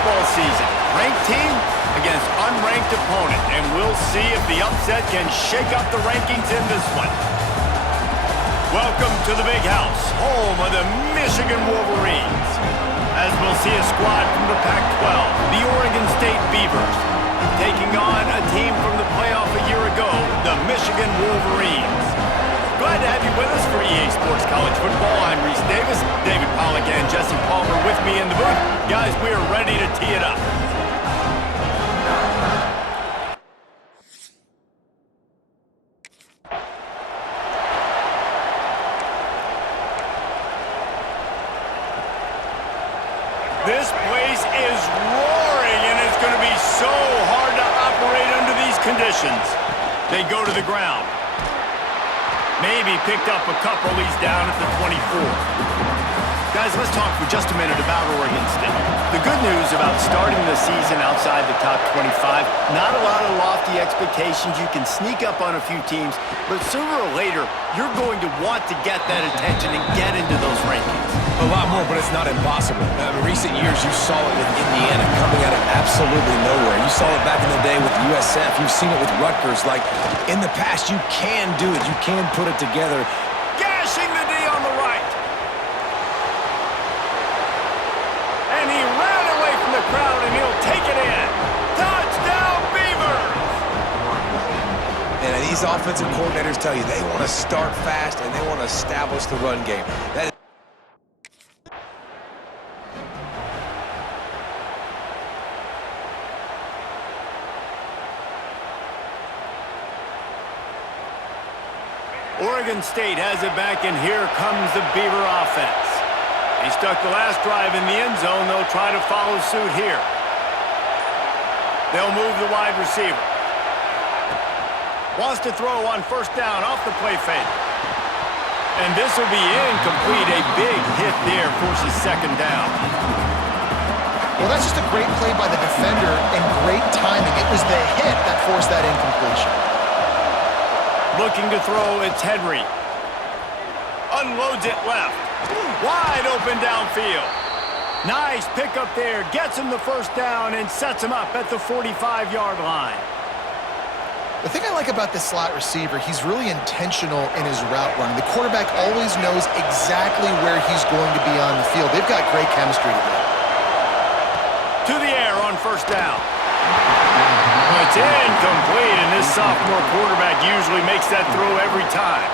football season. Ranked team against unranked opponent, and we'll see if the upset can shake up the rankings in this one. Welcome to the Big House, home of the Michigan Wolverines. As we'll see a squad from the Pac-12, the Oregon State Beavers, taking on a team from the playoff a year ago, the Michigan Wolverines. Glad to have you with us for EA Sports College Football. I'm Reese Davis, David Pollack and Jesse Palmer with me in the booth. Guys, we are ready to tee it up. This place is roaring, and it's going to be so hard to operate under these conditions. They go to the ground. Maybe picked up a couple. He's down at the 24. Guys, let's talk for just a minute about Oregon State. The good news about starting the season outside the top 25, not a lot of lofty expectations. You can sneak up on a few teams, but sooner or later, you're going to want to get that attention and get into those rankings. A lot more, but it's not impossible. In recent years, you saw it with Indiana coming out of absolutely nowhere. You saw it back in the day with USF. You've seen it with Rutgers. Like, in the past, you can do it. You can put it together. Gashing the D on the right. And he ran away from the crowd, and he'll take it in. Touchdown, Beavers! And these offensive coordinators tell you they want to start fast and they want to establish the run game. That is Oregon State has it back, and here comes the Beaver offense. He stuck the last drive in the end zone. They'll try to follow suit here. They'll move the wide receiver. Wants to throw on first down off the play fake. And this will be incomplete. A big hit there forces second down. Well, that's just a great play by the defender and great timing. It was the hit that forced that incompletion. Looking to throw, it's Henry. Unloads it left. Wide open downfield. Nice pickup there. Gets him the first down and sets him up at the 45-yard line. The thing I like about this slot receiver, he's really intentional in his route running. The quarterback always knows exactly where he's going to be on the field. They've got great chemistry together. To the air on first down. It's incomplete, and this sophomore quarterback usually makes that throw every time.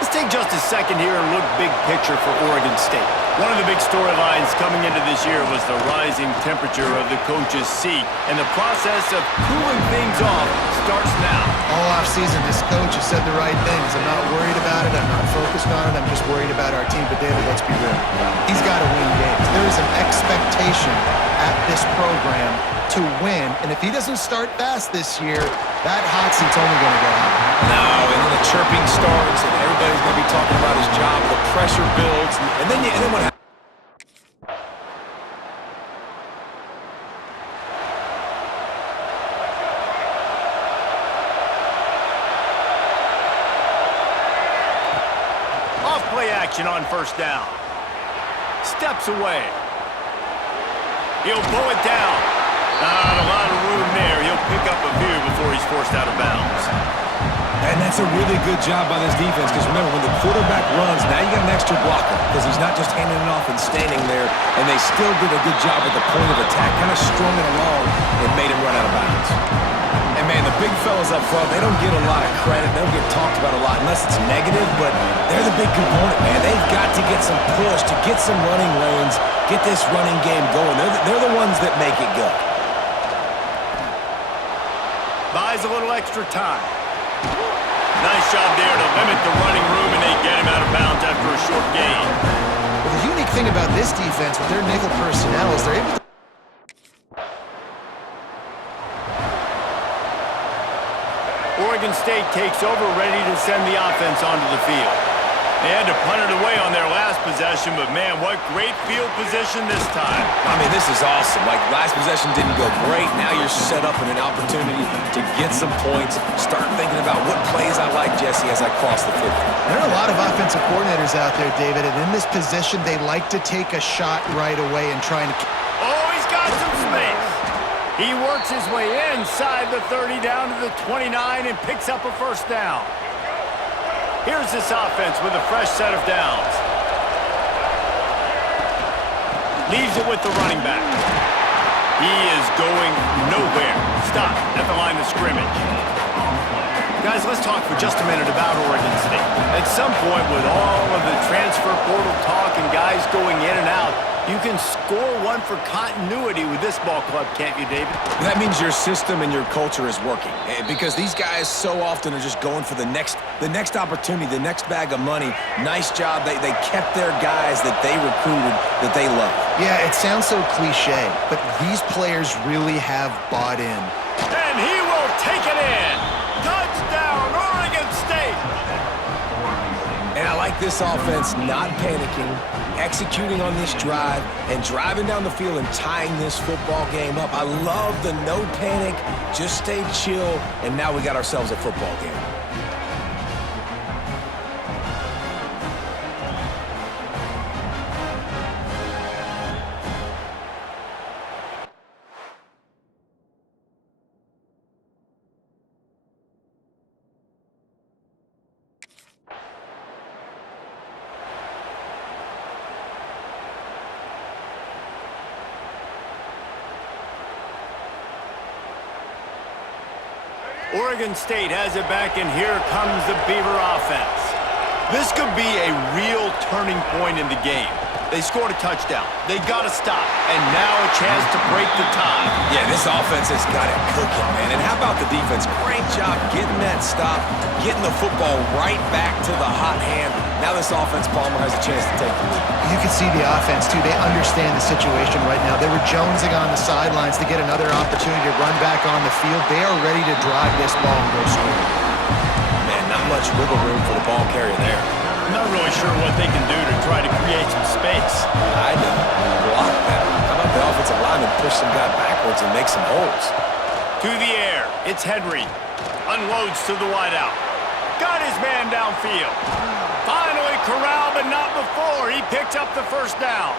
Let's take just a second here and look big picture for Oregon State. One of the big storylines coming into this year was the rising temperature of the coach's seat, and the process of cooling things off starts now. All offseason, this coach has said the right things. I'm not worried about it. I'm not focused on it. I'm just worried about our team. But, David, let's be real. He's got to win games. There is an expectation at this program to win, and if he doesn't start fast this year, that hot seat's only going to get hot. no, and then the chirping starts, and everybody's going to be talking about his job. The pressure builds, and then what happens? Off play action on first down. Steps away. He'll pull it down. Not a lot of room there. He'll pick up a few before he's forced out of bounds. And that's a really good job by this defense, because remember, when the quarterback runs, now you got an extra blocker, because he's not just handing it off and standing there, and they still did a good job at the point of attack, kind of strung it along and made him run out of bounds. And, man, the big fellas up front, they don't get a lot of credit. They don't get talked about a lot unless it's negative, but they're the big component, man. They've got to get some push, to get some running lanes, get this running game going. They're the ones that make it go. Buys a little extra time. Nice job there to limit the running room, and they get him out of bounds after a short gain. Well, the unique thing about this defense with their nickel personnel is they're able to Oregon State takes over, ready to send the offense onto the field. They had to punt it away on their last possession, but, man, what great field position this time. I mean, this is awesome. Like, last possession didn't go great. Now you're set up in an opportunity to get some points. Start thinking about what plays I like, Jesse, as I cross the 50. There are a lot of offensive coordinators out there, David, and in this position, they like to take a shot right away and try and... Oh, he's got some He works his way inside the 30 down to the 29 and picks up a first down. Here's this offense with a fresh set of downs. Leaves it with the running back. He is going nowhere. Stop at the line of scrimmage. Guys, let's talk for just a minute about Oregon State. At some point, with all of the transfer portal talk and guys going in and out, you can score one for continuity with this ball club, can't you, David? That means your system and your culture is working, because these guys so often are just going for the next opportunity, the next bag of money. Nice job. They kept their guys that they recruited, that they love. Yeah, it sounds so cliche, but these players really have bought in. And he will take it in. Touchdown, Oregon State. And I like this offense not panicking, executing on this drive, and driving down the field and tying this football game up. I love the no panic, just stay chill, and now we got ourselves a football game. Oregon State has it back, and here comes the Beaver offense. This could be a real turning point in the game. They scored a touchdown. They got to stop, and now a chance to break the tie. Yeah, this offense has got it cooking, man. And how about the defense? Great job getting that stop, getting the football right back to the hot hand. Now this offense, Palmer, has a chance to take the lead. You can see the offense, too. They understand the situation right now. They were jonesing on the sidelines to get another opportunity to run back on the field. They are ready to drive this ball and go score. Man, not much wiggle room for the ball carrier there. I'm not really sure what they can do to try to create some space. I know. Block better. How about the offensive lineman push some guy backwards and make some holes? To the air. It's Henry. Unloads to the wideout. Got his man downfield. Finally corralled, but not before. He picked up the first down.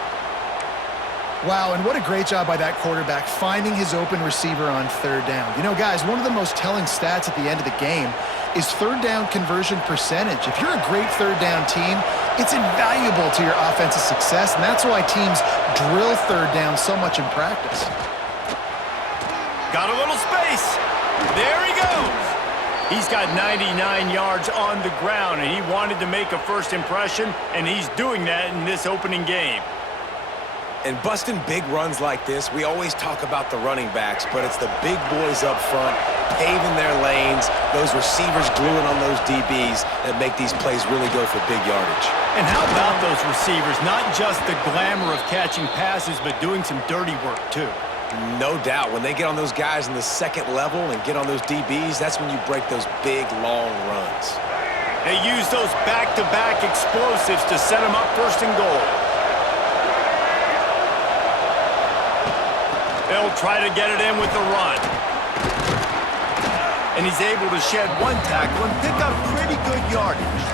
Wow, and what a great job by that quarterback finding his open receiver on third down. You know, guys, one of the most telling stats at the end of the game is third down conversion percentage. If you're a great third down team, it's invaluable to your offensive success, and that's why teams drill third down so much in practice. Got a little space. There he goes. He's got 99 yards on the ground, and he wanted to make a first impression, and he's doing that in this opening game. And busting big runs like this, we always talk about the running backs, but it's the big boys up front, paving their lanes, those receivers gluing on those DBs that make these plays really go for big yardage. And how about those receivers? Not just the glamour of catching passes, but doing some dirty work, too. No doubt. When they get on those guys in the second level and get on those DBs, that's when you break those big, long runs. They use those back-to-back explosives to set them up first and goal. They'll try to get it in with the run. And he's able to shed one tackle and pick up pretty good yardage.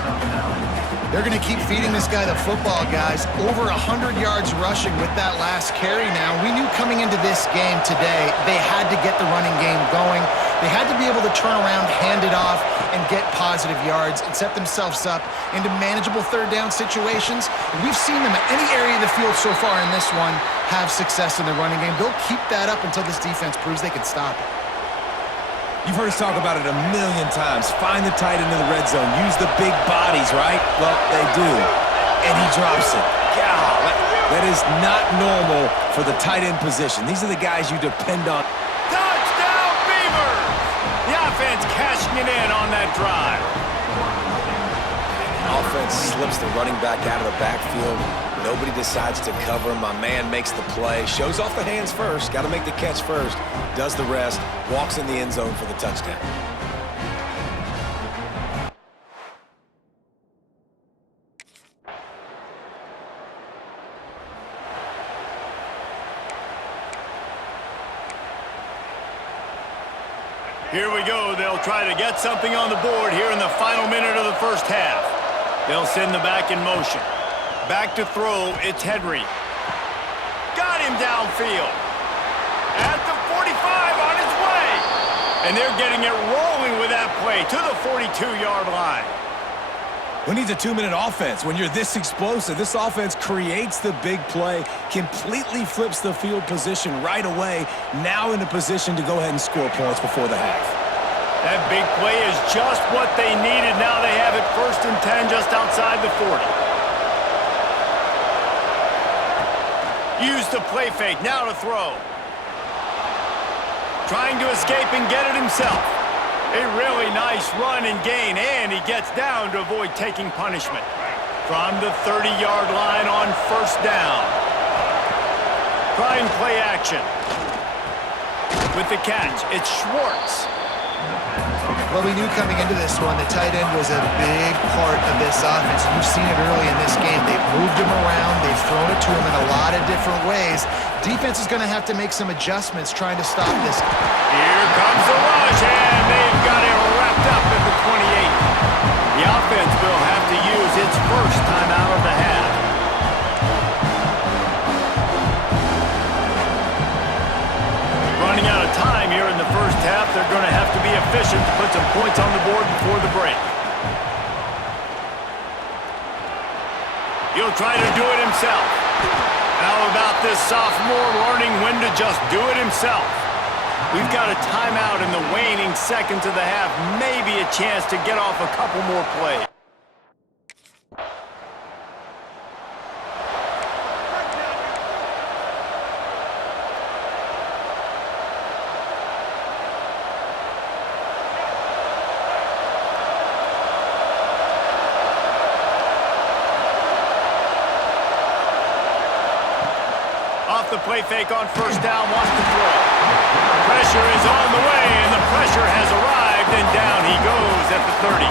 They're going to keep feeding this guy the football, guys. Over 100 yards rushing with that last carry now. We knew coming into this game today, they had to get the running game going. They had to be able to turn around, hand it off, and get positive yards and set themselves up into manageable third down situations. And we've seen them at any area of the field so far in this one have success in the running game. They'll keep that up until this defense proves they can stop it. You've heard us talk about it a million times. Find the tight end in the red zone. Use the big bodies, right? Well, they do. And he drops it. God, that is not normal for the tight end position. These are the guys you depend on. Touchdown, Beavers! The offense cashing it in on that drive. Offense slips the running back out of the backfield. Nobody decides to cover him. My man makes the play. Shows off the hands first. Got to make the catch first. Does the rest. Walks in the end zone for the touchdown. Here we go. They'll try to get something on the board here in the final minute of the first half. They'll send the back in motion. Back to throw, it's Henry. Got him downfield. At the 45. And they're getting it rolling with that play to the 42-yard line. Who needs a 2-minute offense? When you're this explosive, this offense creates the big play, completely flips the field position right away, now in a position to go ahead and score points before the half. That big play is just what they needed. Now they have it 1st and 10 just outside the 40. Use the play fake, now to throw. Trying to escape and get it himself. A really nice run and gain, and he gets down to avoid taking punishment. From the 30-yard line on 1st down. Trying play action. With the catch, it's Schwartz. Well, we knew coming into this one the tight end was a big part of this offense. You've seen it early in this game. They've moved him around. They've thrown it to him in a lot of different ways. Defense is going to have to make some adjustments trying to stop this. Here comes the rush, and they've got it wrapped up at the 28. The offense will have to use its 1st timeout of the half. Running out of time here in the 1st half. They're going to have to be efficient to put some points on the board before the break. He'll try to do it himself. How about this sophomore learning when to just do it himself? We've got a timeout in the waning seconds of the half. Maybe a chance to get off a couple more plays. The play fake on 1st down, wants to throw. Pressure is on the way, and the pressure has arrived, and down he goes at the 30.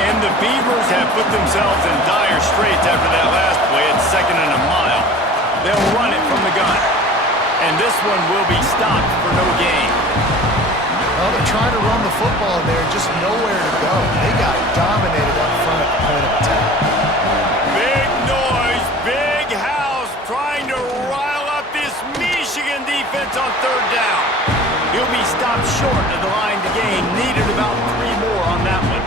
And the Beavers have put themselves in dire straits after that last play at 2nd and a mile. They'll run it from the gun. And this one will be stopped for no gain. Well, they're trying to run the football there, just nowhere to go. They got dominated up front at the point of attack. Big noise, big house, trying to rile up this Michigan defense on 3rd down. He'll be stopped short of the line to gain. Needed about 3 more on that one.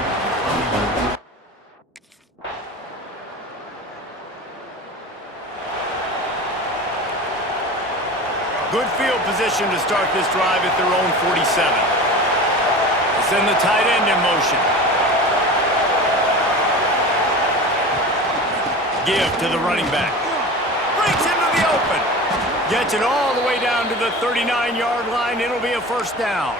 Good field position to start this drive at their own 47. Send the tight end in motion. Give to the running back. Breaks into the open. Gets it all the way down to the 39-yard line. It'll be a 1st down.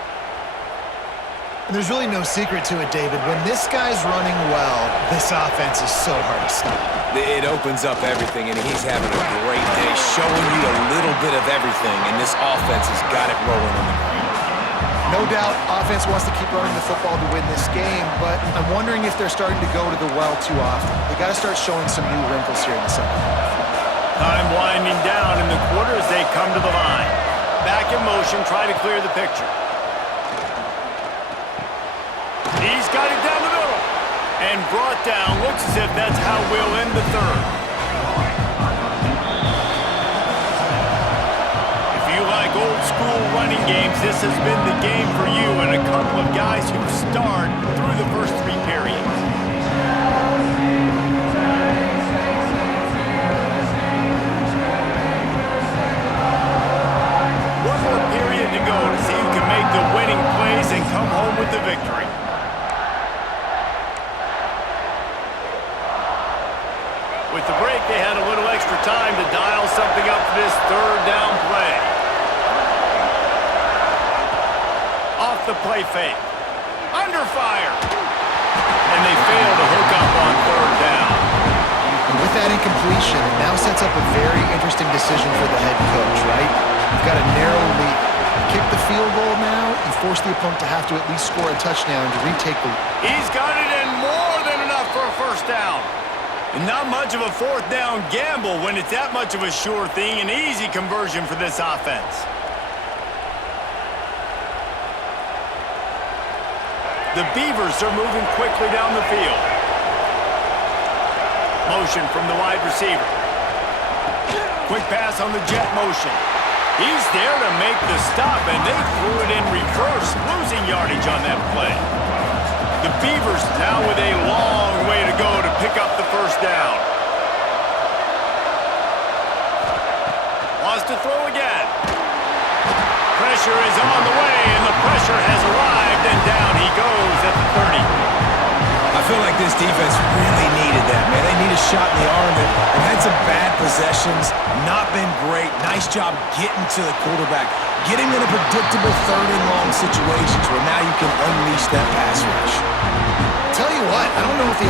And there's really no secret to it, David. When this guy's running well, this offense is so hard to stop. It opens up everything, and he's having a great day, showing you a little bit of everything, and this offense has got it rolling on the ground. No doubt, offense wants to keep running the football to win this game, but I'm wondering if they're starting to go to the well too often. They got to start showing some new wrinkles here in the 2nd half. Time winding down in the quarter as they come to the line. Back in motion, try to clear the picture. He's got it down the middle. And brought down. Looks as if that's how we'll end the 3rd. If you like old school running games, this has been the game for you and a couple of guys who starred through the first 3 periods. One more period to go to see who can make the winning plays and come home with the victory. With the break, they had a little extra time to dial something up for this 3rd down play. Off the play fake. Under fire. And they fail to hook up on 3rd down. And with that incompletion, it now sets up a very interesting decision for the head coach, right? You've got a narrow lead. You kick the field goal now, you force the opponent to have to at least score a touchdown to retake the lead. He's got it in more than enough for a 1st down. And not much of a 4th down gamble when it's that much of a sure thing. An easy conversion for this offense. The Beavers are moving quickly down the field. Motion from the wide receiver. Quick pass on the jet motion. He's there to make the stop, and they threw it in reverse, losing yardage on that play. The Beavers now with a long way to go to pick up the first down. Wants to throw again. Pressure is on the way, and the pressure has arrived, and down he goes at the 30. I feel like this defense really needed that, man. They need a shot in the arm. They've had some bad possessions, not been great. Nice job getting to the quarterback, getting in a predictable third-and-long situations where now you can unleash that pass rush. Tell you what, I don't know if the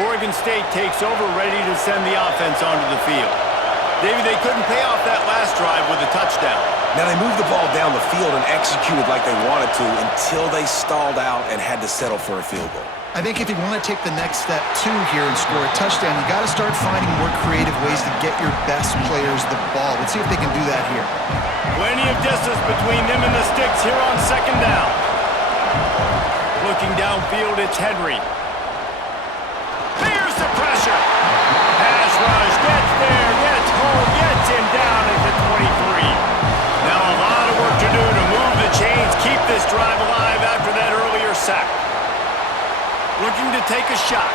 Oregon State takes over, ready to send the offense onto the field. David, they couldn't pay off that last drive with a touchdown. Now, they moved the ball down the field and executed like they wanted to until they stalled out and had to settle for a field goal. I think if you want to take the next step, too, here and score a touchdown, you got to start finding more creative ways to get your best players the ball. Let's see if they can do that here. Plenty of distance between them and the sticks here on second down. Looking downfield, it's Henry. Here's the pressure. Pass rush, gets there, gets home, gets him down at the 23. Now a lot of work to do to move the chains, keep this drive alive after that earlier sack. Looking to take a shot.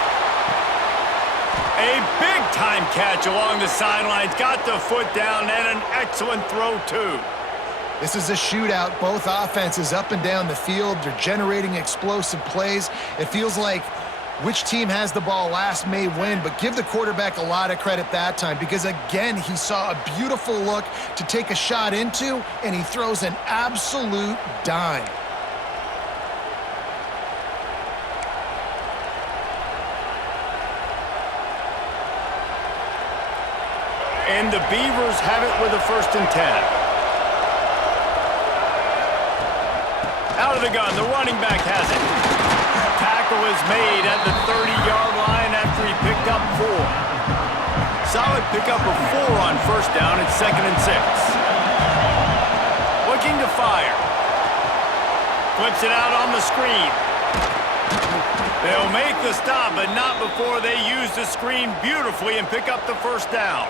A big-time catch along the sidelines. Got the foot down and an excellent throw, too. This is a shootout. Both offenses up and down the field. They're generating explosive plays. It feels like which team has the ball last may win, but give the quarterback a lot of credit that time because, again, he saw a beautiful look to take a shot into, and he throws an absolute dime. And the Beavers have it with a 1st and 10. Out of the gun, the running back has it. Tackle is made at the 30-yard line after he picked up 4. Solid pickup of 4 on 1st down. It's 2nd and 6. Looking to fire. Flips it out on the screen. They'll make the stop, but not before they use the screen beautifully and pick up the 1st down.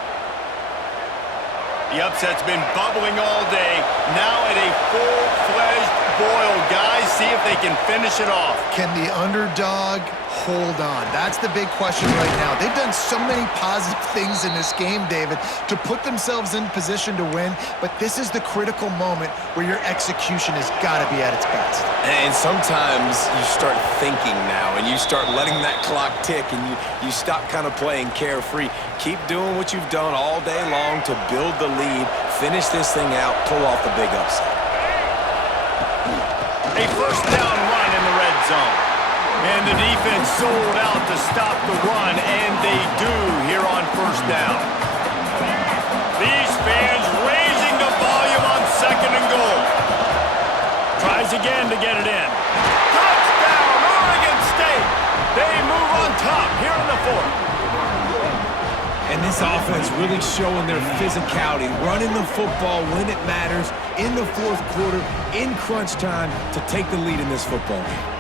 The upset's been bubbling all day. Now at a full-fledged boil. Guys, see if they can finish it off. Can the underdog hold on? That's the big question right now. They've done so many positive things in this game, David, to put themselves in position to win, but this is the critical moment where your execution has got to be at its best. And sometimes you start thinking now, and you start letting that clock tick, and you stop kind of playing carefree. Keep doing what you've done all day long to build the lead, finish this thing out, pull off the big upset. A 1st down run in the red zone. And the defense sold out to stop the run, and they do here on 1st down. These fans raising the volume on 2nd and goal. Tries again to get it in. Touchdown, Oregon State! They move on top here in the 4th. And this offense really showing their physicality, running the football when it matters, in the 4th quarter, in crunch time, to take the lead in this football game.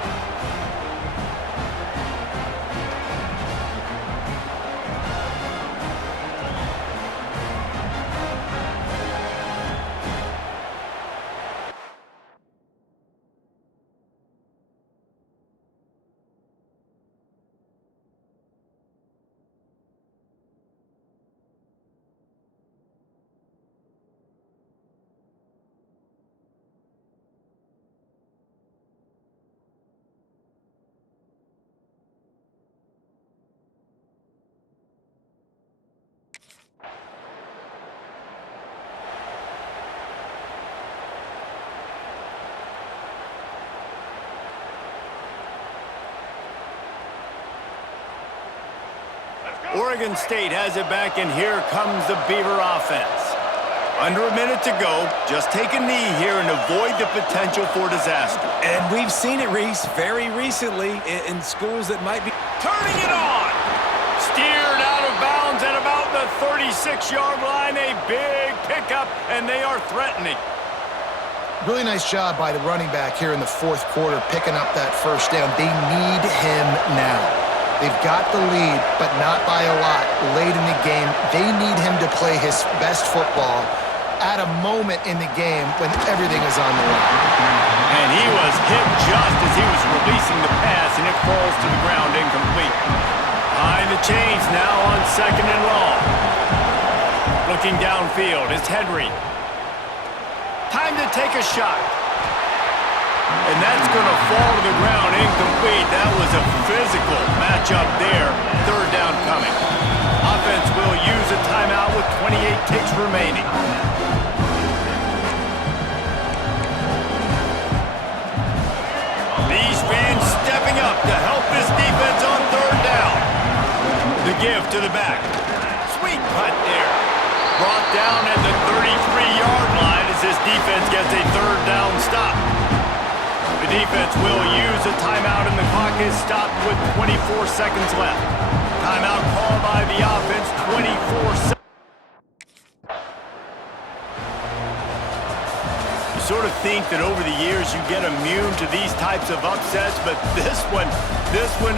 Oregon State has it back, and here comes the Beaver offense. Under a minute to go, just take a knee here and avoid the potential for disaster. And we've seen it, Reese, very recently in schools that might be Turning it on! Steered out of bounds at about the 36-yard line. A big pickup, and they are threatening. Really nice job by the running back here in the fourth quarter, picking up that first down. They need him now. They've got the lead, but not by a lot late in the game. They need him to play his best football at a moment in the game when everything is on the line. And he was hit just as he was releasing the pass, and it falls to the ground incomplete. Behind the chains now on 2nd and long. Looking downfield is Henry. Time to take a shot. And that's going to fall to the ground incomplete. That was a physical matchup there. 3rd down coming. Offense will use a timeout with 28 ticks remaining. These fans stepping up to help this defense on 3rd down. The give to the back. Sweet punt there. Brought down at the 33-yard line as this defense gets a 3rd down stop. The defense will use a timeout and the clock is stopped with 24 seconds left. Timeout called by the offense, 24 seconds. You sort of think that over the years you get immune to these types of upsets, but this one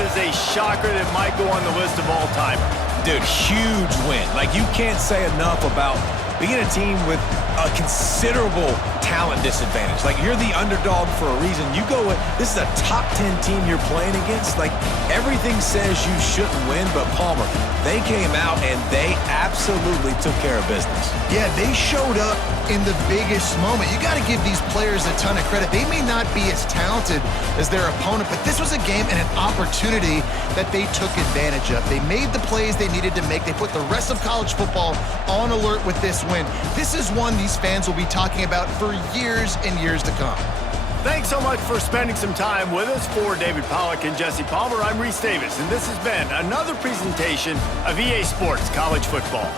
is a shocker that might go on the list of all time. Dude, huge win. Like, you can't say enough about being a team with a considerable talent disadvantage. Like, you're the underdog for a reason. You go with, this is a top 10 team you're playing against. Like, everything says you shouldn't win, but Palmer, they came out and they absolutely took care of business. Yeah, they showed up in the biggest moment. You got to give these players a ton of credit. They may not be as talented as their opponent, but this was a game and an opportunity that they took advantage of. They made the plays they needed to make. They put the rest of college football on alert with this win. This is one these fans will be talking about for years and years to come. Thanks so much for spending some time with us. For David Pollack and Jesse Palmer, I'm Reese Davis, and this has been another presentation of EA Sports College Football.